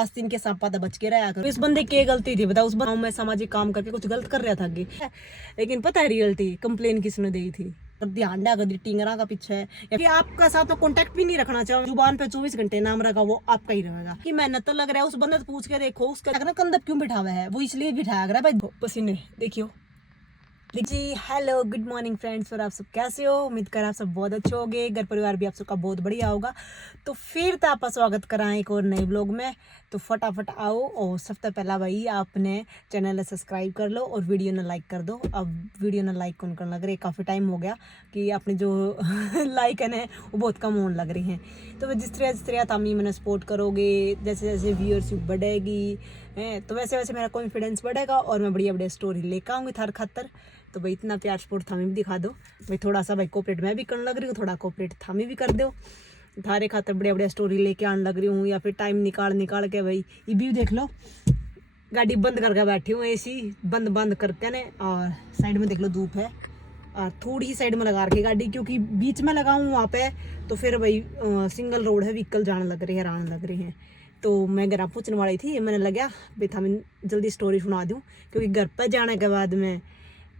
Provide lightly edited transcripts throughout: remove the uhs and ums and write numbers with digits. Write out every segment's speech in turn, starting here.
आस्तीन के सांपा तो बच के रहा करो। इस बंदे की गलती थी बताओ, उस गाँव में सामाजिक काम करके कुछ गलत कर रहा था आगे, लेकिन पता है रियलिटी कंप्लेन किसने दी थी। ध्यान दिया कर टिंगरा का पीछे है कि आपका साथ तो कांटेक्ट भी नहीं रखना चाहिए, जुबान पे 24 घंटे नाम रखा वो आपका ही रहेगा। कि मेहनत तो लग रहा है उस बंदे से पूछ के देखो उसका कंधप क्यों बिठा हुआ है, वो इसलिए बिठाया कर भाई पसीने देखियो जी। हेलो गुड मॉर्निंग फ्रेंड्स, और आप सब कैसे हो? उम्मीद कर आप सब बहुत अच्छे होंगे, घर परिवार भी आप सबका बहुत बढ़िया होगा। तो फिर तो आपका स्वागत कराएं एक और नए ब्लॉग में। तो फटाफट आओ और सबसे पहला भाई आपने चैनल सब्सक्राइब कर लो और वीडियो ने लाइक कर दो। अब वीडियो ने लाइक कौन करने लग रही है, काफ़ी टाइम हो गया कि आपने जो लाइक है वो बहुत कम होने लग रही हैं। तो जिस तरह तामी मैंने सपोर्ट करोगे, जैसे जैसे व्यूअरशिप बढ़ेगी तो वैसे वैसे मेरा कॉन्फिडेंस बढ़ेगा और मैं बढ़िया बढ़िया स्टोरी लेकर आऊँगी थार खातर। तो भाई इतना प्यार सपोर्ट थामी भी दिखा दो भाई, थोड़ा सा भाई कोऑपरेट मैं भी करने लग रही हूँ, थोड़ा कोऑपरेट थामी भी कर दो। थारे खातर बढ़िया बढ़िया स्टोरी लेके आने लग रही हूँ, या फिर टाइम निकाल के भाई ये भी देख लो। गाड़ी बंद करके बैठी हूँ, एसी बंद करके ने, और साइड में देख लो धूप है और थोड़ी ही साइड में लगा रखी गाड़ी, क्योंकि बीच में लगाऊँ वहाँ पे तो फिर भाई सिंगल रोड है, व्हीकल जाने लग रही है, आने लग रही हैं। तो मैं घर पूछने वाली थी, मैंने लगा भाई था मैं जल्दी स्टोरी सुना दूँ, क्योंकि घर पर जाने के बाद में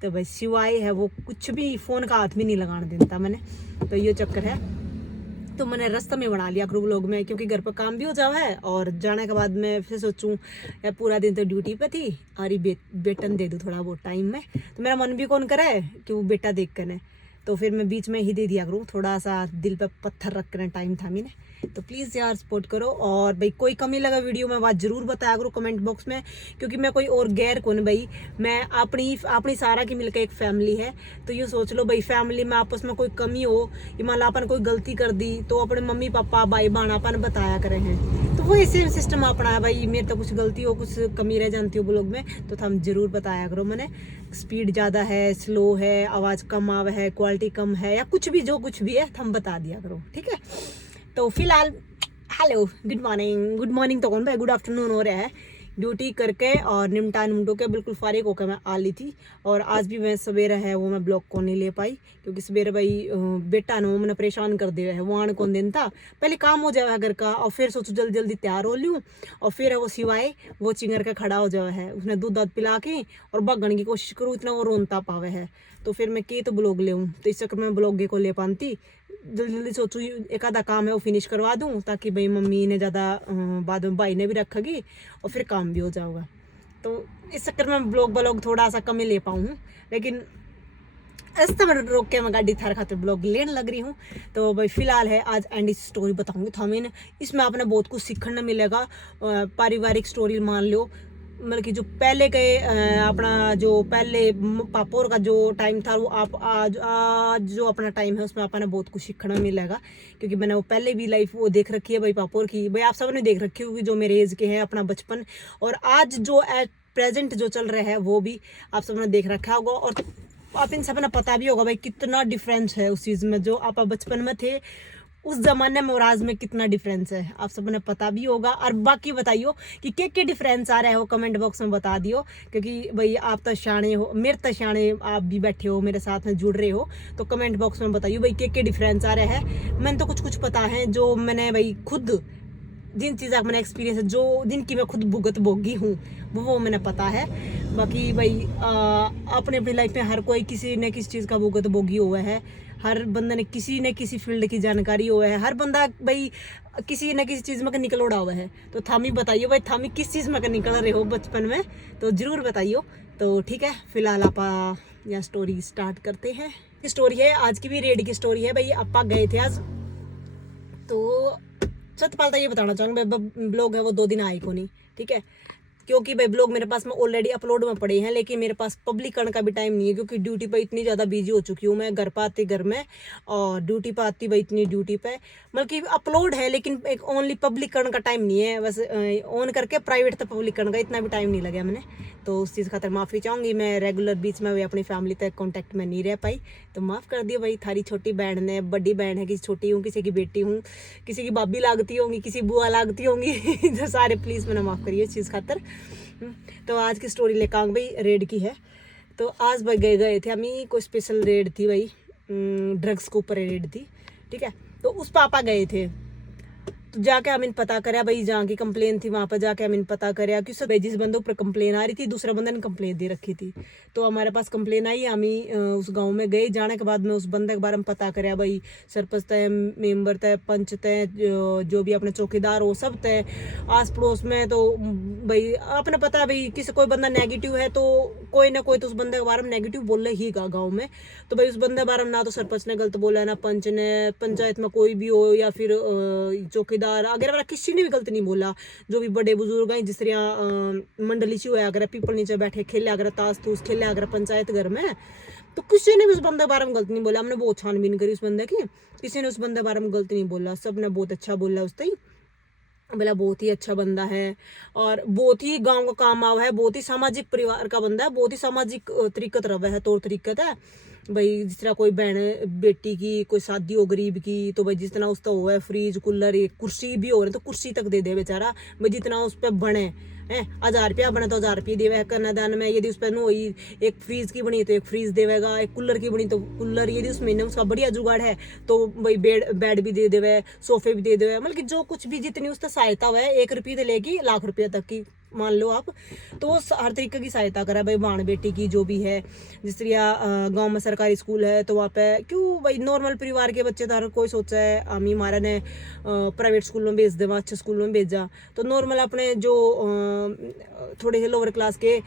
तो भाई सिवाय है वो कुछ भी फ़ोन का हाथ भी नहीं लगाने देता मैंने, तो ये चक्कर है। तो मैंने रास्ता में बना लिया ग्रुप लोग में, क्योंकि घर पर काम भी हो जावा है और जाने के बाद मैं फिर सोचूं यार पूरा दिन तो ड्यूटी पे थी, अरे बेटन दे दूँ थोड़ा बहुत टाइम में, तो मेरा मन भी कौन करे कि वो बेटा देख कर ने, तो फिर मैं बीच में ही दे दिया करूँ, थोड़ा सा दिल पे पत्थर रख कर टाइम था मैंने। तो प्लीज़ यार सपोर्ट करो, और भाई कोई कमी लगा वीडियो में बात जरूर बताया करो कमेंट बॉक्स में, क्योंकि मैं कोई और गैर कौन भाई, मैं अपनी सारा की मिलकर एक फैमिली है। तो ये सोच लो भाई फैमिली में आपस में कोई कमी हो, या मान लो अपन कोई गलती कर दी तो अपने मम्मी पापा भाई बहन अपन बताया करे हैं, तो वो ऐसे सिस्टम अपना है भाई। मेरे तो कुछ गलती हो कुछ कमी रह जाती हो ब्लॉग में तो हम जरूर बताया करो। मैंने स्पीड ज़्यादा है, स्लो है, आवाज़ कम आवा है, क्वालिटी कम है, या कुछ भी जो कुछ भी है हम बता दिया करो, ठीक है। तो फिलहाल हेलो गुड मॉर्निंग तो कौन भाई, गुड आफ्टरनून हो रहा है। ड्यूटी करके और निमटो के बिल्कुल फारिग होकर मैं आ ली थी, और आज भी मैं सवेरे है वो मैं ब्लॉग को नहीं ले पाई, क्योंकि सवेरे भाई बेटा ना मैंने परेशान कर दिया है, वो आने कौन दिन था, पहले काम हो जाए घर का और फिर सोचो जल्दी जल्दी तैयार हो लूँ, और फिर है वो सिवाय वो चिंगर के खड़ा हो जाए है, उसने दूध दाद पिला के और भगने की कोशिश करूँ, इतना वो रोनता पावे है, तो फिर मैं के तो ब्लॉग ले, तो इस चक्कर में ब्लॉग को ले पाती। जल्दी जल्दी सोचूँ एक आधा काम है वो फिनिश करवा दूँ, ताकि भाई मम्मी ने ज़्यादा बाद में भाई ने भी रखेगी और फिर काम भी हो जाएगा। तो इस चक्कर में ब्लॉग थोड़ा सा कम ही ले पाऊँ, लेकिन इस तरह रोक के मैं गाड़ी थार खातिर ब्लॉग लेने लग रही हूँ। तो भाई फिलहाल है आज एंड स्टोरी बताऊँगी थामीन, इसमें आपने बहुत कुछ सीखने मिलेगा। पारिवारिक स्टोरी मान लो, मतलब कि जो पहले के अपना जो पहले पापोर का जो टाइम था वो आप आज जो अपना टाइम है उसमें अपना बहुत कुछ सीखना मिलेगा, क्योंकि मैंने वो पहले भी लाइफ वो देख रखी है भाई पापोर की, भाई आप सबने देख रखी होगी जो मेरे एज के हैं, अपना बचपन, और आज जो एट प्रेजेंट जो चल रहा है वो भी आप सबने देख रखा होगा, और आप इन सबने पता भी होगा भाई कितना डिफरेंस है उस चीज़ में, जो आप बचपन में थे उस जमाने में और आज में कितना डिफरेंस है आप सबने पता भी होगा। और बाकी बताइयो कि क्या डिफरेंस आ रहा है वो कमेंट बॉक्स में बता दियो, क्योंकि भाई आप तो शाणे हो, मेरे तो शाणे आप भी बैठे हो मेरे साथ में जुड़ रहे हो, तो कमेंट बॉक्स में बताइयो भाई क्या डिफरेंस आ रहा है। मैंने तो कुछ पता है जो मैंने भाई खुद जिन चीज़ों का मैंने एक्सपीरियंस है, जो जिनकी मैं खुद भुगत भोगी हूँ वो मैंने पता है। बाकी भाई अपने अपनी लाइफ में हर कोई किसी न किसी चीज़ का भुगत भोगी हुआ है, हर बंदा ने किसी न किसी फील्ड की जानकारी हुआ है, हर बंदा भाई किसी न किसी चीज़ में निकल उड़ा हुआ है। तो थामी बताइए भाई थामी किस चीज़ में निकल रहे हो बचपन में, तो ज़रूर बताइयो। तो ठीक है फिलहाल आप यहाँ स्टोरी स्टार्ट करते हैं। स्टोरी है आज की भी रेड की स्टोरी है भाई। आप गए थे आज, तो सतपाल ये बताना चाहूँगा ब्लॉग है वो 2 दिन आए को नहीं, ठीक है, क्योंकि भाई ब्लॉग मेरे पास में ऑलरेडी अपलोड में पड़े हैं, लेकिन मेरे पास पब्लिक करने का भी टाइम नहीं है, क्योंकि ड्यूटी पे इतनी ज़्यादा बिजी हो चुकी हूँ मैं, घर पर आती घर में और ड्यूटी पर आती भाई इतनी ड्यूटी पे, मतलब कि अपलोड है लेकिन एक ओनली पब्लिक करने का टाइम नहीं है, बस ऑन करके प्राइवेट तक पब्लिक करने का इतना भी टाइम नहीं लगा मैंने, तो उस चीज़ खातर माफ़ी चाहूँगी। मैं रेगुलर बीच में भी अपनी फैमिली तक कॉन्टैक्ट में नहीं रह पाई, तो माफ़ कर दिया भाई। थारी छोटी बहन है, बड़ी बहन है, किसी छोटी हूँ, किसी की बेटी हूँ, किसी की भाभी लागती होंगी, किसी बुआ लागती होंगी तो सारे प्लीज़ मैंने माफ़ करिए इस चीज़ खातर। तो आज की स्टोरी लेकर आऊँ भाई रेड की है। तो आज भाई गए थे हमें, कोई स्पेशल रेड थी भाई, ड्रग्स के ऊपर रेड थी, ठीक है। तो उस पापा गए थे, तो जाके हमें पता कराया भाई, जहाँ की कंप्लेन थी वहां पर जाके हमें पता कराया कि सब जिस बंदे ऊपर कंप्लेन आ रही थी दूसरे बंदे ने कंप्लेन दे रखी थी। तो हमारे पास कंप्लेन आई, हम उस गांव में गए। जाने के बाद में उस बंदे के बारे में पता कराया भाई, सरपंच तय, मेंबर तय, पंच तय, जो भी अपने चौकीदार हो सब तय, आस पड़ोस में। तो भाई अपने पता भाई किसी कोई बंदा नेगेटिव है तो कोई ना कोई तो उस बंदे के बारे में नेगेटिव बोल ही गा गाँव में। तो भाई उस बंदे के बारे में ना तो सरपंच ने गलत बोला, ना पंच ने, पंचायत में कोई भी हो या फिर चौकीदार अगर किसी ने भी गलत नहीं बोला। जो भी बड़े बुजुर्ग हैं जिस तरह मंडली से होया अगर पीपल नीचे बैठे खेले अगर ताश तूस खेले अगर पंचायत घर में, तो किसी ने भी उस बंदे के बारे में गलत नहीं बोला। हमने बहुत छानबीन करी उस बंदे की, किसी ने उस बंदे के बारे में गलत नहीं बोला, सबने बहुत अच्छा बोला उस तई, बोला बहुत ही अच्छा बंदा है और बहुत ही गांव का काम आवा है, बहुत ही सामाजिक परिवार का बंदा है, बहुत ही सामाजिक तरीकत रवा है, तौर तरीकत है भाई। जिस तरह कोई बहन बेटी की कोई शादी हो गरीब की तो भाई जितना उसका हुआ है फ्रिज कूलर एक कुर्सी भी हो रही तो कुर्सी तक दे दे बेचारा भाई, जितना उस पर बने है। 1000 रुपया बने तो 1000 रुपये देवे कन्यादान में। यदि उस पर नो एक फ्रीज की बनी तो एक फ्रीज देवेगा, एक कूलर की बनी तो कूलर, यदि उस महीने उसका बढ़िया जुगाड़ है तो भाई बेड भी दे देवे, सोफे भी दे देवे, मतलब कि जो कुछ भी जितनी उसका सहायता हुआ है 1 रुपये से लेके लाख रुपये तक की मान लो आप, तो वो हर तरीके की सहायता करा भाई बाण बेटी की जो भी है। जिस तरह गांव में सरकारी स्कूल है तो वहाँ पे क्यों भाई नॉर्मल परिवार के बच्चे तो हर कोई सोचा है अमी हमारा ने प्राइवेट स्कूल में भेज देवा, अच्छे स्कूल में भेजा, तो नॉर्मल अपने जो थोड़े से लोअर क्लास के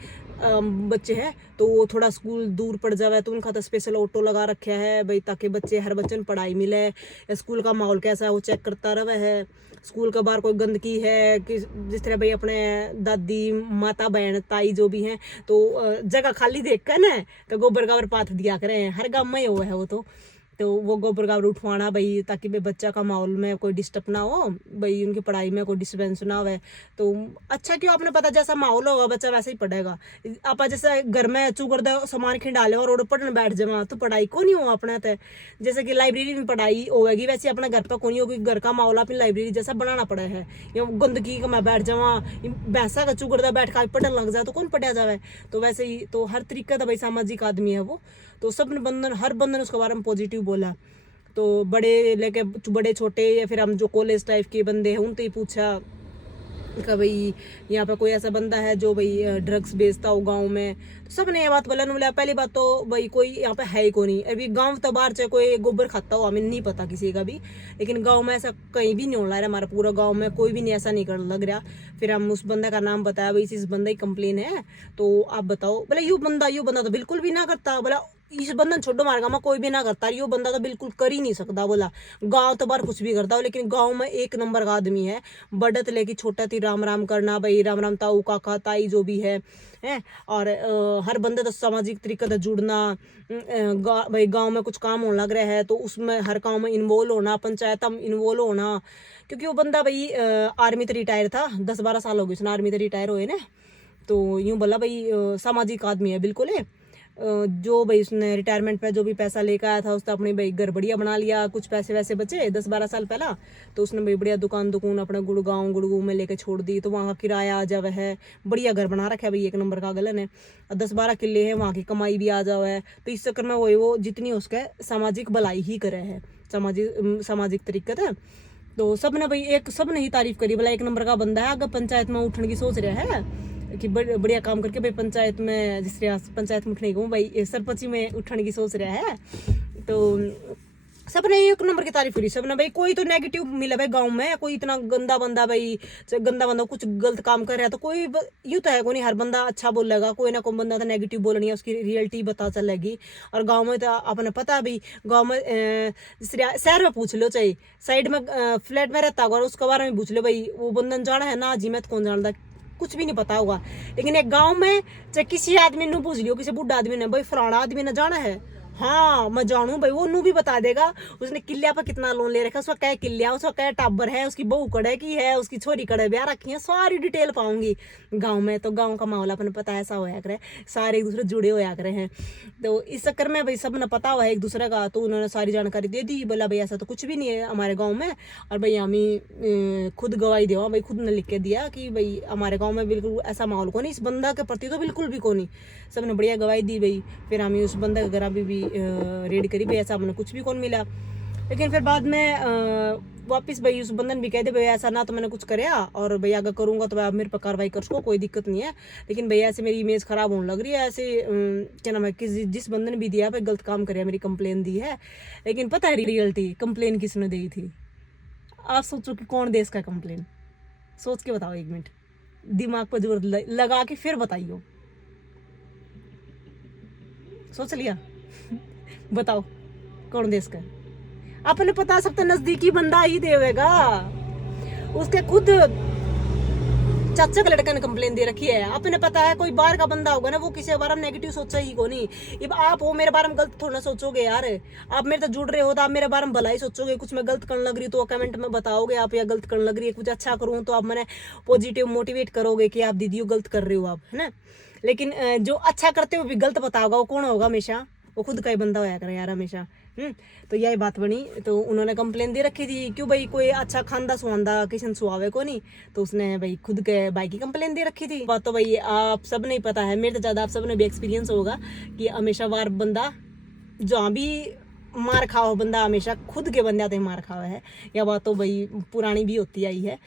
बच्चे हैं तो वो थोड़ा स्कूल दूर पड़ जावे तो उनका तो स्पेशल ऑटो लगा रखा है भाई, ताकि हर बच्चे को पढ़ाई मिले। स्कूल का माहौल कैसा है वो चेक करता रहे है। स्कूल के बाहर कोई गंदगी है कि जिस तरह भाई अपने दादी माता बहन ताई जो भी हैं तो जगह खाली देख कर ना तो गोबर गाबर पाथ दिया करें, हर गाँव में हुआ है वो, तो वो गोबर गाबर उठवाना भाई, ताकि भाई बच्चा का माहौल में कोई डिस्टर्ब ना हो भाई, उनकी पढ़ाई में कोई डिस्टर्बेंस ना हो। तो अच्छा क्यों आपने पता जैसा माहौल होगा बच्चा वैसे ही पढ़ेगा। आप जैसे घर में चुगरदा सामान खिंडाले और रोड पढ़ने बैठ जावा तो पढ़ाई को नहीं हो अपने ते, जैसे कि लाइब्रेरी में पढ़ाई होगी वैसे अपने घर पर को नहीं होगी। घर का माहौल अपनी लाइब्रेरी जैसा बनाना पड़ा है, या गंदगी का मैं बैठ जावा भैंसा का चुगरदा बैठ कर पढ़ने लग जाए तो कौन पढ़ा जाए। तो वैसे ही तो हर तरीका का भाई सामाजिक आदमी है वो, तो सब बंधन हर बंधन उसके बारे में पॉजिटिव बोला। तो बड़े लेके बड़े छोटे या फिर हम जो कॉलेज टाइप के बंदे हैं उनसे ही पूछा कि भाई यहाँ पे कोई ऐसा बंदा है जो भाई ड्रग्स बेचता हो गांव में, तो सब ने ये बात बोला। पहली बात तो भाई कोई यहाँ पे है ही को नहीं, अभी गांव तो बाहर चाहे कोई गोबर खाता हो हमें नहीं पता किसी का भी, लेकिन गांव में ऐसा कहीं भी नहीं हो रहा है, हमारा पूरा गांव में कोई भी नहीं ऐसा नहीं कर लग रहा। फिर हम उस बंदे का नाम बताया भाई इस बंदे की कंप्लेन है तो आप बताओ, बोला यू बंदा तो बिल्कुल भी ना करता, बोला इस बंधन छोड़ो हमारे गाँव में कोई भी ना करता, यो बंदा तो बिल्कुल कर ही नहीं सकता। बोला गांव तो बाहर कुछ भी करता हो लेकिन गांव में एक नंबर का आदमी है, बड़त लेके छोटा थी राम राम करना भाई, राम राम ताऊ काका ताई जो भी है और हर बंदे तो सामाजिक तरीके से जुड़ना, भाई गांव में कुछ काम होने लग रहा है तो उसमें हर काम में इन्वॉल्व होना, पंचायत में इन्वॉल्व होना। क्योंकि वो बंदा भाई आर्मी से रिटायर था, 10-12 साल हो गए उसने आर्मी से रिटायर हुए ना, तो यूँ बोला भाई सामाजिक आदमी है बिल्कुल है। जो भाई उसने रिटायरमेंट पे जो भी पैसा लेकर आया था उसने अपनी भाई घर बढ़िया बना लिया, कुछ पैसे वैसे बचे 10-12 साल पहला, तो उसने भाई बढ़िया दुकान अपने गुड़गांव में लेके छोड़ दी, तो वहाँ का किराया आ जावा है, बढ़िया घर बना रखा है भाई, एक नंबर का गलन है, 10-12 किले हैं, वहाँ की कमाई भी आ जावा है। तो इस चक्कर में वो जितनी उसके सामाजिक भलाई ही करे है, सामाजिक तरीके है। तो सब ने भाई सब ने ही तारीफ करी, बोला एक नंबर का बंदा है, अगर पंचायत में उठने की सोच रहा है कि बढ़िया काम करके भाई पंचायत में जिस तरह पंचायत में उठने को भाई सरपंची में उठने की सोच रहा है। तो सबने एक नंबर की तारीफ करी, सबने भाई कोई तो नेगेटिव मिला भाई गांव में, कोई इतना गंदा बंदा भाई गंदा बंदा कुछ गलत काम कर रहा है तो कोई यूँ तो है कोई नहीं, हर बंदा अच्छा बोलेगा, कोई ना कोई बंदा तो नेगेटिव बोलनी है, उसकी रियलिटी पता चलेगी। और गांव में तो आपने पता भाई गांव में शहर में पूछ लो, चाहे साइड में फ्लैट में रहता होगा उसके बारे में पूछ लो भाई वो बंधन जाना है ना जी मैं तो कौन जानता, कुछ भी नहीं पता होगा। लेकिन एक गांव में चाहे किसी आदमी ने पूछ लियो, किसी बुढ़ा आदमी ने भाई फलाना आदमी ने जाना है, हाँ मैं जानू भाई, वो नू भी बता देगा उसने किलिया पर कितना लोन ले रखा है, उसका क्या किलिया, उसका क्या टाबर है, उसकी बहू कड़े की है, उसकी छोरी कड़े ब्याह रखी है, सारी डिटेल पाऊंगी गांव में। तो गांव का माहौल अपने पता ऐसा होया करे, सारे एक दूसरे जुड़े होया करे हैं। तो इस चक्कर में भाई सब ने पता हुआ है एक दूसरे का, तो उन्होंने सारी जानकारी दे दी, बोला भाई ऐसा तो कुछ भी नहीं है हमारे गाँव में। और भाई हमें खुद गवाही देवा भाई, खुद ने लिख के दिया कि भाई हमारे गाँव में बिल्कुल ऐसा माहौल को नहीं, इस बंदा के प्रति तो बिल्कुल भी को नहीं, सबने बढ़िया गवाही दी भाई। फिर हमें उस बंदे के घर भी रेड करी भाई, ऐसा हमने कुछ भी कौन मिला। लेकिन फिर बाद में वापस भाई उस बंधन भी कह दे भैया ऐसा ना तो मैंने कुछ कराया और भैया अगर करूंगा तो भाई आप मेरे पर कार्रवाई कर सको, कोई दिक्कत नहीं है, लेकिन भैया ऐसे मेरी इमेज खराब होने लग रही है, ऐसे क्या नाम है किसी जिस बंदे ने भी दिया भाई गलत काम करे, मेरी कंप्लेन दी है। लेकिन पता है रियलिटी कंप्लेन किसने दी थी? आप सोचो कि कौन दे इसका कंप्लेन, सोच के बताओ, 1 मिनट दिमाग पर जोर लगा के फिर बताइयो। सोच लिया? बताओ कौन दे इसका? अपने पता सकता नजदीकी बंदा ही देगा, उसके खुद चाचा के लड़के ने कंप्लेन दे रखी है। अपने पता है कोई बाहर का बंदा होगा ना, वो किसी के बारे में नेगेटिव सोचा ही को नहीं। अब आप हो मेरे बारे में गलत थोड़ा ना सोचोगे यार, आप मेरे तो जुड़ रहे हो तो आप मेरे बारे में भला ही सोचोगे। कुछ मैं गलत करने लग रही तो कमेंट में बताओगे आप, या गलत करने लग रही है कुछ अच्छा करूँ तो आप मैंने पॉजिटिव मोटिवेट करोगे कि आप दीदी गलत कर रहे हो आप, है ना। लेकिन जो अच्छा करते हुए भी गलत बताओगा वो कौन होगा? हमेशा वो खुद का ही बंदा होया करे यार हमेशा। तो यही बात बनी, तो उन्होंने कंप्लेन दे रखी थी क्यों भाई कोई अच्छा खांदा सुहांदा किसी ने सुहावे को नहीं, तो उसने भाई खुद के भाई की कंप्लेन दे रखी थी। बात तो भाई आप सब नहीं पता है, मेरे तो ज्यादा आप सब ने भी एक्सपीरियंस होगा कि हमेशा वार बंदा जहाँ भी मार खाओ बंदा हमेशा खुद के बंदे आते मार खाओ है। यह बात तो भाई पुरानी भी होती आई है।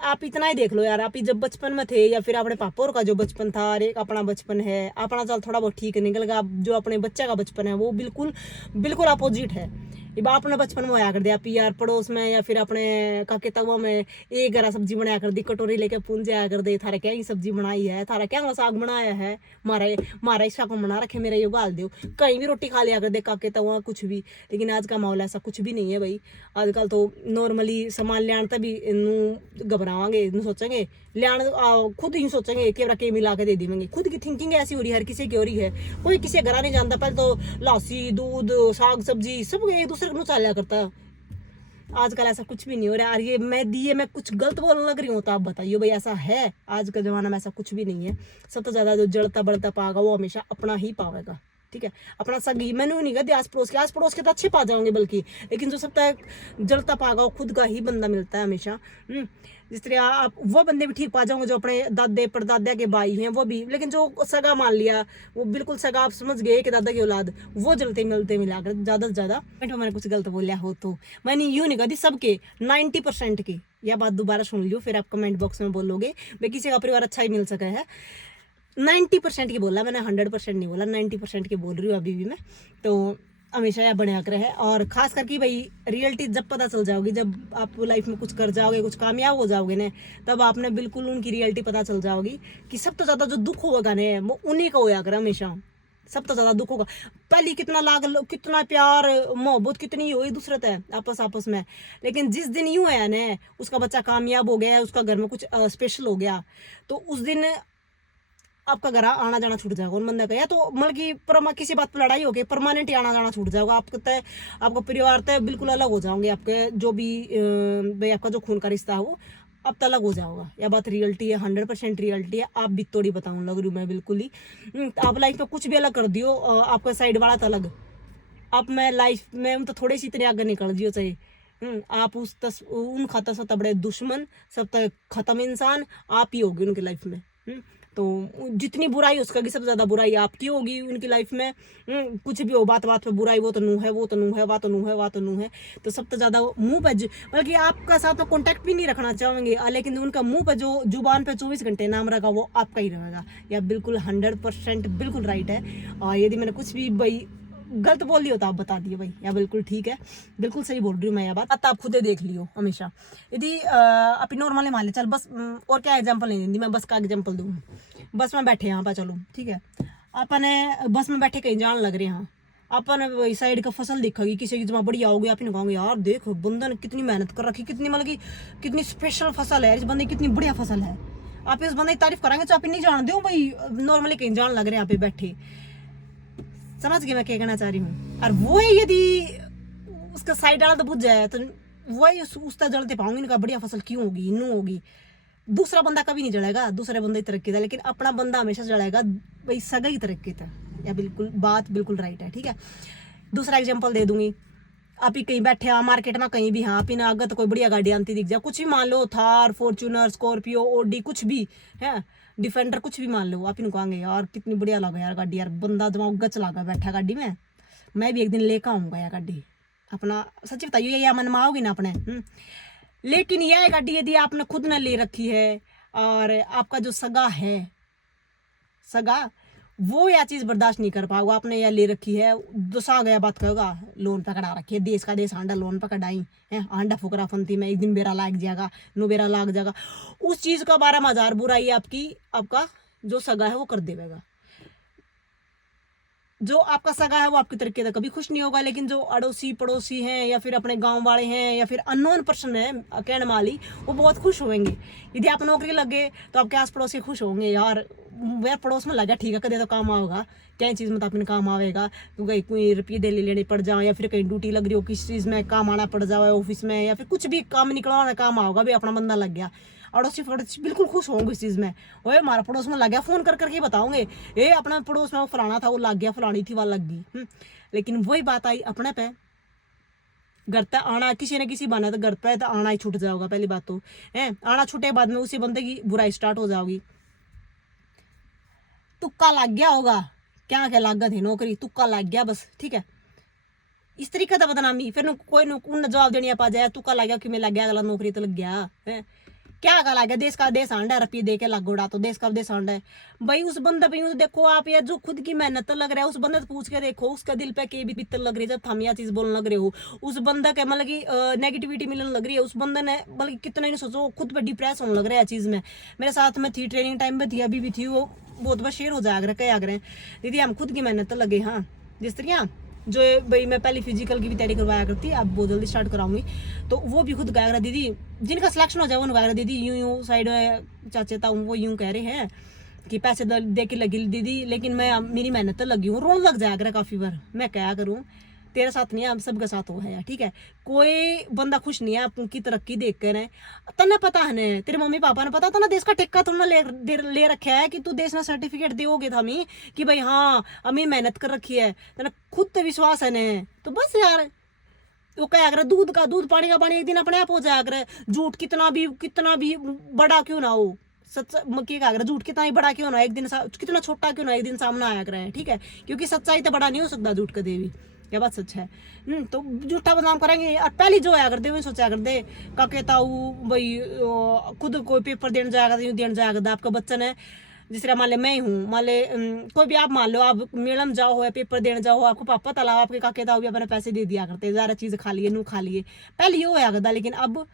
आप इतना ही देख लो यार, आप ही जब बचपन में थे या फिर अपने पापा और का जो बचपन था और एक अपना बचपन है, अपना चल थोड़ा बहुत ठीक निकल गया, जो अपने बच्चे का बचपन है वो बिल्कुल बिल्कुल अपोजिट है। अब आपने बचपन में आया कर दिया यार पड़ोस में या फिर अपने काके तवा में एक गरा सब्जी बनाया कर दी, कटोरी लेके पूंज जाया कर दे, थारा क्या ही सब्जी बनाई है, थारा क्या साग बनाया है, मारा ही साग बना रखे, मेरा ये गाल दो, कहीं भी रोटी खा लिया कर दे काके तवा कुछ भी। लेकिन आज का माहौल ऐसा कुछ भी नहीं है भाई। आजकल तो नॉर्मली सामान लियान तभी घबरावांगे, सोचेंगे लियान खुद ही सोचेंगे कि के मिला के दे देंगे। खुद की थिंकिंग ऐसी हो रही है, हर किसी की हो रही है, कोई किसी घर नहीं जानता। पहले तो लासी दूध साग सब्जी सब एक दूसरे को चालिया करता। आजकल ऐसा कुछ भी नहीं हो रहा। ये मैं कुछ गलत बोलने लग रही हूँ तो आप बताइए भाई, ऐसा है आज के जमाना में? ऐसा कुछ भी नहीं है। सबसे ज्यादा जो जड़ता बढ़ता पाएगा वो हमेशा अपना ही पाएगा, ठीक है। अपना सगी मैंने नहीं कहती आस पड़ोस के तो अच्छे पा जाओगे बल्कि, लेकिन जो सब तक जलता पागा वो खुद का ही बंदा मिलता है हमेशा। जिस तरह आप वो बंदे भी ठीक पा जाओगे जो अपने दादे परदादा के भाई हैं वो भी, लेकिन जो सगा मान लिया वो बिल्कुल सगा आप समझ गए कि दादा की औलाद, वो जलते मिलते मिलाकर ज्यादा से ज्यादा। मैंने कुछ गलत बोलिया हो तो मैंने यूं नहीं कहती सबके 90% की, यह बात दोबारा सुन लियो फिर आप कमेंट बॉक्स में बोलोगे भाई किसी का परिवार अच्छा ही मिल सका है। 90% की बोला मैंने, 100% नहीं बोला, 90% की बोल रही हूँ अभी भी मैं। तो हमेशा यह बने कर है, और खास करके भाई रियलिटी जब पता चल जाओगी, जब आप लाइफ में कुछ कर जाओगे, कुछ कामयाब हो जाओगे ना, तब आपने बिल्कुल उनकी रियलिटी पता चल जाओगी कि सब तो ज्यादा जो दुख होगा ना वो उन्हीं का होया कर हमेशा। सब तो ज्यादा दुख होगा। पहले कितना कितना प्यार मोहब्बत कितनी हुई दूसरे तय आपस में, लेकिन जिस दिन यूं है ना उसका बच्चा कामयाब हो गया, उसका घर में कुछ स्पेशल हो गया, तो उस दिन आपका घर आना जाना छूट जाएगा उन बंदे का। या तो मतलब कि किसी बात पर लड़ाई होगी परमानेंट ही आना जाना छूट जाएगा आपका, तय आपका परिवार तय बिल्कुल अलग हो जाओगे, आपके जो भी भाई आपका जो खून का रिश्ता है वो अब तक अलग हो जाओगा। यह बात रियलिटी है, 100% रियलिटी है। आप भी थोड़ी बताऊँ लग रही हूँ मैं बिल्कुल ही। आप लाइफ में कुछ भी अलग कर दियो, आपका साइड वाला तो अलग, अब मैं लाइफ में तो थोड़ी सी इतनी आगे निकल दियो चाहिए। आप उन खाता सब बड़े दुश्मन, सब तक खत्म इंसान आप ही होगी उनकी लाइफ में। तो जितनी बुराई उसका की सबसे ज्यादा बुराई आपकी होगी उनकी लाइफ में। कुछ भी हो बात बात पे बुराई, वो तो नू है, वो तो नू है, वा तो नू है, वा तो नू है, तो सबसे ज्यादा मुंह पे बल्कि आपका साथ में कॉन्टेक्ट भी नहीं रखना चाहेंगे, लेकिन उनका मुंह पे जो जुबान पे 24 घंटे नाम रखा वो आपका ही रहेगा। या बिल्कुल 100% बिल्कुल राइट है। और यदि मैंने कुछ भी भाई गलत बोल रही हो तो आप बता दिए भाई, या बिल्कुल ठीक है, बिल्कुल सही बोल रही हूँ मैं। यह बात आप खुद देख लियो हमेशा। यदि आप नॉर्मली मान ले चल बस, और क्या एग्जांपल नहीं देंगी मैं, बस का एग्जांपल दूँ। बस में बैठे यहाँ पर चलो ठीक है, अपने बस में बैठे कहीं जान लग रहे हैं, अपन साइड का फसल दिखेगी किसी की जमा बढ़िया होगी, आप कहोगे यार देख बंदे ने कितनी मेहनत कर रखी, कितनी मतलब कि कितनी स्पेशल फसल है, इस बंदे की कितनी बढ़िया फसल है। आप इस बंदे की तारीफ कराएंगे तो आप नहीं जान दो भाई, नॉर्मली कहीं जान लग रहे हैं यहाँ पे बैठे। समझ गए मैं क्या कहना चाह रही हूँ। और वो यदि उसका साइड वाला तो बुझ जाए तो वही उसका जलते पाऊंगी इनका बढ़िया फसल क्यों होगी, इनू होगी। दूसरा बंदा कभी नहीं जड़ेगा, दूसरे बंदे की तरक्की था, लेकिन अपना बंदा हमेशा जड़ेगा भाई सगा ही तरक्की था। या बिल्कुल बात बिल्कुल राइट है, ठीक है। दूसरा एग्जाम्पल दे दूंगी, आप ही कहीं बैठे हैं मार्केट में कहीं भी, हाँ आप ना अगर तो कोई बढ़िया गाड़ी आती दिख जाए, कुछ भी मान लो थार फॉर्च्यूनर स्कॉर्पियो ओडी कुछ भी है, डिफेंडर कुछ भी मान लो, आप इन कहेंगे यार कितनी बढ़िया लगा यार गाड़ी, यार बंदा दिमाग गच लगा बैठा गाड़ी में, मैं भी एक दिन लेकर आऊंगा यार गाड़ी, अपना सच्ची बताइए, ये मन माओगी ना अपने। लेकिन यह गाड़ी यदि आपने खुद न ले रखी है और आपका जो सगा है, सगा वो यह चीज बर्दाश्त नहीं कर पाओगे, आपने यह ले रखी है, दूसरा गया बात कहोगा लोन पे कटा रखी है, देश का देश आंडा लोन पे कटाई है, आंडा फुकरा फंती में एक दिन बेरा लाग जाएगा, नो बेरा लाग जाएगा, उस चीज का 12,000 बुराई आपकी, आपका जो सगा है वो कर देगा। जो आपका सगा है वो आपकी तरीके से कभी खुश नहीं होगा, लेकिन जो अड़ोसी पड़ोसी हैं या फिर अपने गांव वाले हैं या फिर अननोन पर्सन है कहने वाली, वो बहुत खुश होंगे। यदि आप नौकरी लगे तो आपके आस पड़ोसी खुश होंगे, यार पड़ोस में लगा ठीक है, कदे तो काम आएगा, क्या चीज़ में तो अपने काम आएगा, तो कहीं कोई रुपये दे लेने पड़ जाओ या फिर कहीं ड्यूटी लग रही हो, किस चीज़ में काम आना पड़ जाए ऑफिस में, या फिर कुछ भी काम निकलवाना काम आओगा भी, अपना बंदा लग गया, अड़ोसी पड़ोसी बिल्कुल खुश होंगे इस चीज़ में। ओए हमारा पड़ोस में लग गया, फोन कर करके बताओगे, ये अपना पड़ोस में वो फलाना था वो लग गया, फलानी थी वह लग गई। लेकिन वही बात आई अपने पे, घर तक आना किसी न किसी बहाने तो घर पे तो आना ही छूट जाओगा, पहली बात तो है, आना छूटे बाद में उसी बंदे की बुराई स्टार्ट हो जाओगी। तुक्का लग गया होगा, क्या क्या लागत है नौकरी, तुक्का लग गया बस, ठीक है, इस तरीके का बदनामी, फिर कोई उन जवाब देने पा जाए, तुक्का लग गया कि मैं लग गया, अगला नौकरी तो लग गया है, क्या का लग गया, देश का देश आंडा, रुपये दे के लग उड़ा तो देश का देश आंडा है भाई। उस बंदे पे देखो आप, या जो खुद की मेहनत लग रहा है, उस बंदे से पूछ के देखो उसका दिल पे के भी पित्तल लग रही है, जब हम यह चीज बोलने लग रहे हो, उस बंदा के मतलब की नेगेटिविटी मिलने लग रही है, उस बंदे ने मतलब कितना ही सोचो खुद पे डिप्रेस होने लग रहा है चीज में। मेरे साथ में थी, ट्रेनिंग टाइम में थी, अभी भी थी, वो बहुत बार शेयर हो जाएगा, क्या आग्रह दीदी हम खुद की मेहनत लगे, हाँ जिस तरह जो भाई मैं पहले फिजिकल की भी तैयारी करवाया करती, अब बहुत जल्दी स्टार्ट कराऊंगी, तो वो भी खुद गाया दीदी, जिनका सिलेक्शन हो जाए वो गाया दीदी, यूं साइड चाचे ताऊ वो यूं कह रहे हैं कि पैसे दे के लगी दीदी, लेकिन मैं मेरी मेहनत तो लगी हूँ, रोन लग जाएगा काफी बार, मैं क्या करूँ, तेरे साथ नहीं है, हम सबके साथ वो है यार, ठीक है, कोई बंदा खुश नहीं है आपकी तरक्की देख कर है, तने पता है ने, तेरे मम्मी पापा ने पता था ना, देश का टिक्का तुमने ले रखा है कि तू देश में सर्टिफिकेट दोगे था हमें कि भाई हाँ हमें मेहनत कर रखी है, तेना खुद पे विश्वास है ने, तो बस यार वो क्या कर, दूध का दूध पानी का पानी एक दिन अपने आप हो जाया कर, झूठ कितना भी बड़ा क्यों ना हो, सच क्या कर, झूठ कितना ही बड़ा क्यों ना, एक दिन कितना छोटा क्यों ना एक दिन सामने आया करे, ठीक है, क्योंकि सच्चाई तो बड़ा नहीं हो सकता झूठ कदे भी, क्या बात सच है। तो झूठा बदनाम करेंगे, और पहली जो आया करते वही सोचा करते काके ताऊ भाई खुद कोई पेपर देने जाएगा देने जाएगा, आपका बच्चन है जिस तरह मान ले मैं हूँ, मान ले कोई भी आप मान लो, आप मैडम जाओ है पेपर देने जाओ, आपको पापा तालाब आपके काके ताऊ भी अपने पैसे दे दिया करते, ज़्यादा चीज़ खा लिए नू खा लिए, पहले ये होया करता, लेकिन अब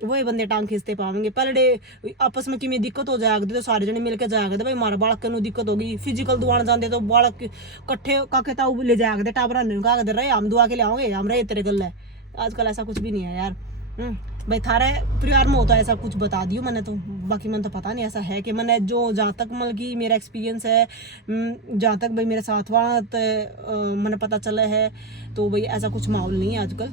वही बंदे टांग खींचते पाएंगे, पहले आपस में किमें दिक्कत हो जाया करती तो सारे जने मिलकर जाया करते, भाई हमारा बालक नू दिक्कत होगी, फिजिकल दुआन जाते तो बालक कट्ठे काके ताऊ ले जाया करते, टाबरा ने कहा करते रहे हम दुआ के ले आओगे, हम रहे तेरे गल है, आजकल ऐसा कुछ भी नहीं है यार। भाई थारे परिवार में होता है ऐसा कुछ बता दियो मैंने, तो बाकी मैंने तो पता नहीं ऐसा है कि मैंने जो जहाँ तक मतलब कि मेरा एक्सपीरियंस है, जहाँ तक भाई मेरे साथ वहाँ मैंने पता चला है, तो भाई ऐसा कुछ माहौल नहीं है आजकल,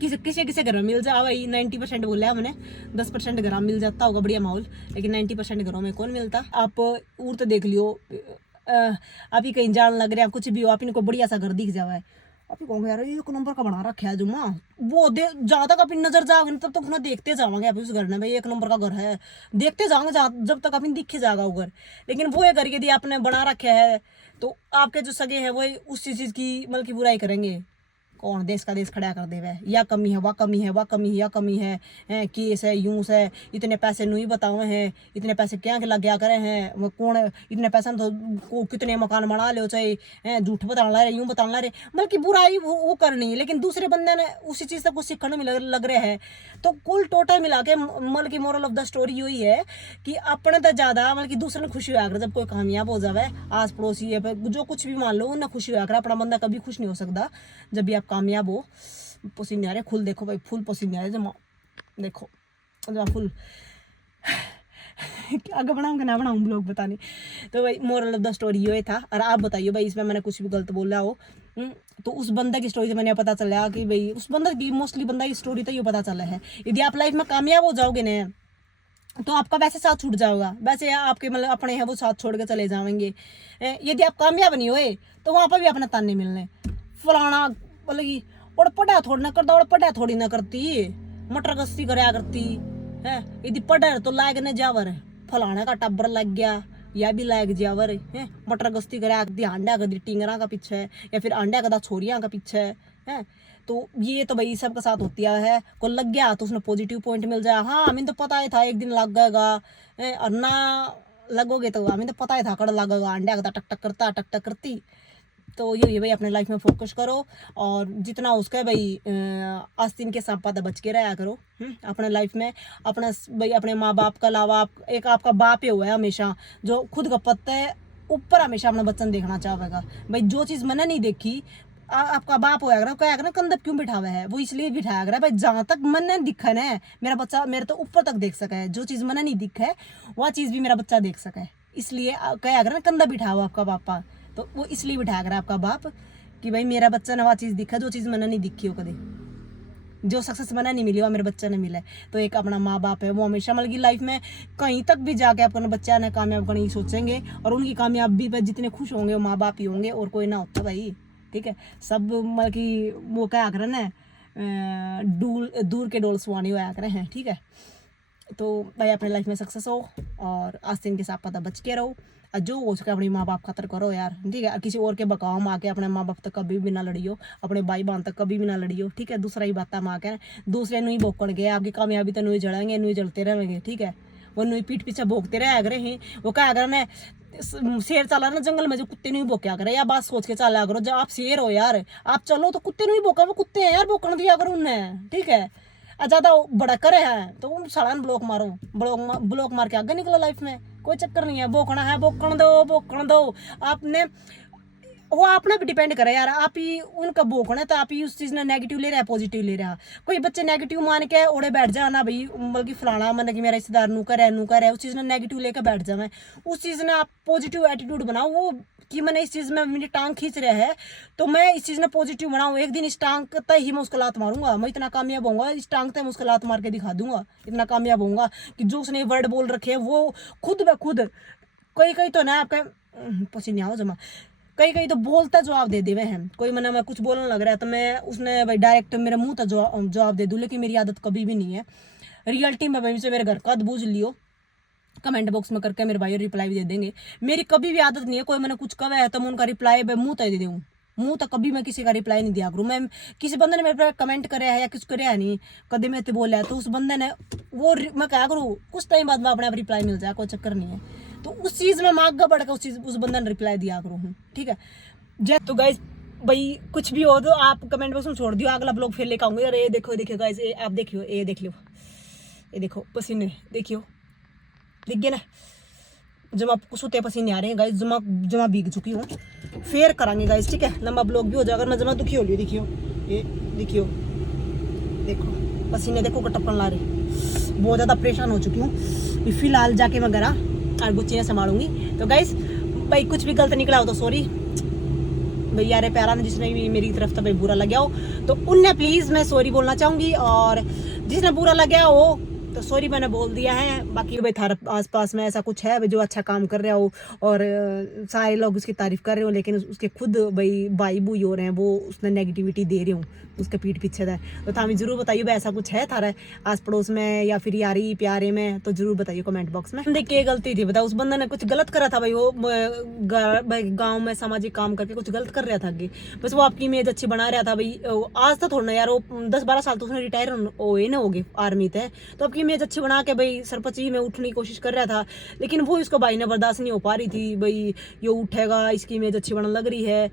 किसी किसी घर में मिल जाए भाई, 90% बोला है हमने, 10% घर में मिल जाता होगा बढ़िया माहौल, लेकिन 90% घरों में कौन मिलता। आप और तो देख लियो, आप ही कहीं जान लग रहे हैं कुछ भी हो, आप इनको बढ़िया सा घर दिख जावा है, आप ही कहोगे यार एक नंबर का बना रखा है जुम्मा, वो जहाँ तक अपनी नजर जाओगे तब तक उन्हें देखते जाओगे आप उस घर में, भाई एक नंबर का घर है, देखते जाओगे जब तक अपनी दिखे जाएगा वो घर। लेकिन वो घर यदि आपने बना रखा है तो आपके जो सगे हैं वही उसी चीज की मतलब की बुराई करेंगे, कौन देश का देश खड़ा कर देवे, या कमी है वह कमी है, वह कमी है या कमी है, केस है यूस है, इतने पैसे नहीं बताए हैं, इतने पैसे क्या लग गया करे हैं, वो कौन इतने पैसे तो कितने मकान बना लो चाहे, झूठ बताना रहे यूं बताना रहे, मतलब की बुराई वो करनी है, लेकिन दूसरे बंदे ने उसी चीज़ से कुछ सीखने में लग रहे हैं। तो कुल टोटल मिला के मतलब की मोरल ऑफ द स्टोरी यही है कि अपने तो ज़्यादा मतलब कि दूसरे ने खुशी हुआ कर, जब कोई कामयाब हो जाए आस पड़ोसी है जो कुछ भी मान लो उन्हें खुशी हुआ कर, अपना बंदा कभी खुश नहीं हो सकता जब भी आप कामयाब हो। पसीने आ रहे फुल, देखो भाई फुल पसीने आ रहे जब देखो जब फुल आगे बनाऊँ कि ना बनाऊँ ब्लॉग पता नहीं। तो भाई मोरल ऑफ द स्टोरी ये था, और आप बताइए भाई इसमें मैंने कुछ भी गलत बोला हो। तो उस बंदे की स्टोरी से मैंने पता चला कि भाई उस बंदे की मोस्टली बंदा की स्टोरी तो ये पता चला है, यदि आप लाइफ में कामयाब हो जाओगे ना तो आपका वैसे साथ छूट जाओगा, वैसे आपके मतलब अपने हैं वो साथ छोड़ के चले जाएंगे। यदि आप कामयाब नहीं हुए तो वहाँ पर भी अपने ताने मिलने, फलाना मतलब कि और पढ़ा थोड़ी ना करता, और पढ़ा थोड़ी ना करती, मटर गस्ती कराया करती है, यदि पढ़े तो लायक न जावर, फलाने का टब्बर लग गया या भी लायक जावर है, मटर गस्ती कराया करती, अंडा कदी टिंगरा का पीछे या फिर अंडा कदा छोरिया का पीछे है। तो ये तो भाई सबके साथ होती है, को लग गया तो उसने पॉजिटिव पॉइंट मिल जाए। हाँ हमें तो पता ही था एक दिन लग जाएगा, और ना लगोगे तो हमें तो पता ही था कड़ लगेगा, अंडा का टक टक करता टक टक करती। तो ये भाई अपने लाइफ में फोकस करो, और जितना उसका भाई आस्तीन के सांप पाता बच के रहा करो अपने लाइफ में। अपना भाई अपने माँ बाप का अलावा एक आपका बाप ही हुआ है हमेशा, जो खुद का पत्ता है ऊपर हमेशा अपना बच्चन देखना चाहेगा। भाई जो चीज़ मैंने नहीं देखी आपका बाप होगा क्या ना कंधप क्यों बिठावा है, वो इसलिए बिठाया करा भाई जहाँ तक मन ने दिखा है मेरा बच्चा मेरे तो ऊपर तक देख सका है, जो चीज़ मैंने नहीं दिखा है वह चीज़ भी मेरा बच्चा देख सका है, इसलिए कहा करा ना कंधा बिठाओ आपका पापा। तो वो इसलिए बिठाया करा आपका बाप कि भाई मेरा बच्चा ने वह चीज़ दिखा जो चीज़ मैंने नहीं दिखी हो कभी, जो सक्सेस मैंने नहीं मिली वो मेरे बच्चे ने मिला है। तो एक अपना माँ बाप है वो हमेशा मतलब की लाइफ में कहीं तक भी जाके अपने बच्चा ने कामयाब करने की सोचेंगे, और उनकी कामयाबी पर जितने खुश होंगे वो माँ बाप ही होंगे और कोई ना होता भाई। ठीक है, सब मतलब कि वो क्या करें ना दूर के डोल सुहानी होया करें हैं। ठीक है, तो भाई अपने लाइफ में सक्सेस हो और आस्तीन के साथ पता बच के रहो, और जो हो सके अपनी माँ बाप खातर करो यार। ठीक है, किसी और के बकाव में आके अपने माँ बाप तक कभी भी ना लड़ियो, अपने भाई बहन तक कभी भी ना लड़ियो। ठीक है, दूसरा ही बात में आके दूसरे नहीं भोकण गए, आपकी कामयाबी तो नहीं जड़ेंगे, नहीं जलते रहेंगे। ठीक है, वो नहीं पीठ पीछे भोगते रहे अगर हैं, वो क्या अगर ना शेर चला ना जंगल में जो कुत्ते नहीं भोक्या करे, या बात सोच के चला करो जब आप शेर हो यार, आप चलो तो कुत्ते नहीं भोका, वो कुत्ते हैं यार भोकण दिया करो उन्हें। ठीक है, ज्यादा बड़ा करे है तो सड़ान ब्लॉक मारो, ब्लॉक मार के आगे निकलो लाइफ में, कोई चक्कर नहीं है। भोकना है भोकण दो आपने, वो आपने भी डिपेंड करे यार, आप ही उनका भोकना है तो आप ही उस चीज ने नेगेटिव ले रहा है पॉजिटिव ले रहा। कोई बच्चे नेगेटिव मान के ओढ़े बैठ जाना भाई, बल्कि फलाना मन कि मेरा रिश्तेदार नूकर है, उस चीज ने नेगेटिव लेकर बैठ जाए, उस चीज ने आप पॉजिटिव एटीट्यूड बनाओ, वो कि मैंने इस चीज़ में मेरी टांग खींच रहा है तो मैं इस चीज़ में पॉजिटिव बनाऊँ, एक दिन इस टांग तय ही मैं उसको लात मारूंगा, मैं इतना कामयाब होऊंगा इस टांग तय मैं उसको लात मार के दिखा दूंगा, इतना कामयाब होऊंगा कि जो उसने वर्ड बोल रखे हैं वो खुद ब खुद कई तो ना आपका पसीने आओ जमा, कई तो बोलता जवाब दे देवे हैं। कोई मैंने मैं कुछ बोलने लग रहा है तो मैं उसने भाई डायरेक्ट मेरे मुंह तक जवाब दे दूँ, लेकिन मेरी आदत कभी भी नहीं है। रियलिटी में भाई से मेरे घर का बूझ लियो, कमेंट बॉक्स में करके मेरे भाई रिप्लाई भी दे देंगे। मेरी कभी भी आदत नहीं है कोई मैंने कुछ कहा है तो मैं उनका रिप्लाई मुंह तक दे दूँ, मुंह तक कभी मैं किसी का रिप्लाई नहीं दिया करूँ। मैं किसी बंदे ने मेरे पर कमेंट करे है या कुछ करे नहीं कदे मैं तो बोला है तो उस बंदे ने वो मैं क्या करूँ कुछ टाइम बाद में अपने आप रिप्लाई मिल जाए, कोई चक्कर नहीं है। तो उस चीज़ में मैं आगे बढ़ कर उस बंदे ने रिप्लाई दिया करूँ। ठीक है, जय तो गाइस भाई कुछ भी हो तो आप कमेंट बॉक्स में छोड़ दियो, अगला ब्लॉग फिर लेकर आऊँगी। अरे देखियो गाइस, आप देखियो, ये देख लो, ये देखो पसीने देखियो, दिख गया ना, जब आपको सूते पसीने आ रहे हैं गाइस, जमा भीग चुकी हूँ, फिर करांगे गाइस। ठीक है, लंबा ब्लॉग भी हो जाएगा, मैं जमा दुखी हो रही, देखियो ये देखियो, देखो पसीने देखो टपकन ला रहे, बहुत ज़्यादा परेशान हो चुकी हूँ। फिलहाल जाके मैं घर और गुच्चियाँ संभालूंगी। तो गाइस भाई कुछ भी गलत निकला हो तो सॉरी भाई, यार प्यारा ने जिसने भी मेरी तरफ से भाई बुरा लगा हो तो उनने प्लीज़ मैं सॉरी बोलना चाहूँगी, और जिसने बुरा लगा हो तो सॉरी मैंने बोल दिया है। बाकी भाई थारा आसपास में ऐसा कुछ है भाई जो अच्छा काम कर रहा हो और सारे लोग उसकी तारीफ कर रहे हो, लेकिन उसके खुद भाई बूई हो रहे हैं, वो उसने नेगेटिविटी दे रहे हो उसके पीठ पीछे है, तो हमें जरूर बताइए भाई ऐसा कुछ है थारा आस पड़ोस में या फिर यारी प्यारे में, तो जरूर बताइए कमेंट बॉक्स में। देखिए गलती थी बताओ, उस बंदे ने कुछ गलत करा था भाई, वो भाई गाँव में सामाजिक काम करके कुछ गलत कर रहा था आगे, बस वो आपकी इमेज अच्छी बना रहा था भाई। आज तो थोड़ा ना यार, वो 10-12 साल तो उसने रिटायर हुए ना होगे आर्मी थे, तो आपकी इमेज अच्छी बना के भाई सरपंची में उठने की कोशिश कर रहा था, लेकिन वो इसको भाई ने बर्दाश्त नहीं हो पा रही थी भाई, ये उठेगा इसकी इमेज अच्छी बनने लग रही है,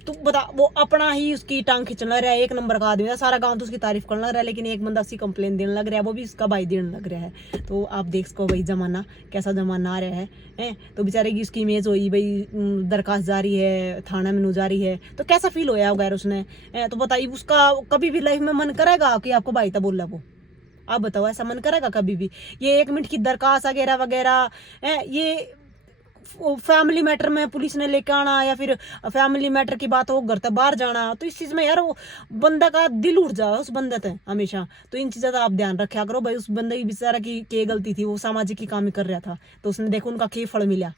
तो बता वो अपना ही उसकी टांग खींचने लग रहा है। एक नंबर का आदमी है, सारा गांव तो उसकी तारीफ करने लग रहा है, लेकिन एक बंदा उसकी कंप्लेन देने लग रहा है, वो भी उसका भाई देने लग रहा है। तो आप देख सको भाई जमाना कैसा जमाना आ रहा है। तो बेचारे की उसकी इमेज हुई भाई, दरखास्त जारी है, थाना में जारी है, तो कैसा फील होया वगैरह उसने, तो बताइए उसका कभी भी लाइफ में मन करेगा कि आपको भाई था बोला वो, आप बताओ ऐसा मन करेगा कभी भी? ये 1 मिनट की दरखास्त वगैरह वगैरह, ये फैमिली मैटर में पुलिस ने लेके आना या फिर फैमिली मैटर की बात हो घर तक बाहर जाना, तो इस चीज़ में यार वो बंदा का दिल उठ जाए उस बंदे से हमेशा। तो इन चीज़ों का आप ध्यान रखा करो भाई। उस बंदे की बेचारा की गलती थी, वो सामाजिक ही काम ही कर रहा था, तो उसने देखो उनका क्या फल मिला।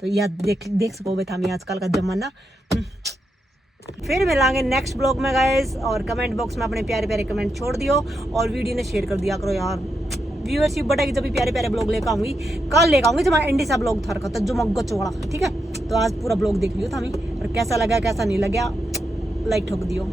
तो यार देख सको भाई था आजकल का जमाना। फिर मिलांगे नेक्स्ट ब्लॉग में गाइस, और कमेंट बॉक्स में अपने प्यारे प्यारे कमेंट छोड़ दियो और वीडियो ने शेयर कर दिया करो यार, व्यूअरशिप बढ़ेगी जब भी प्यारे प्यारे ब्लॉग लेकर आऊंगी। कल लेकर आऊंगी जब मैं इंडी सा ब्लॉग था तो जो मग्गो चौड़ा, ठीक है। तो आज पूरा ब्लॉग देख लियो था और कैसा लगा कैसा नहीं लगा लाइक ठोक दियो।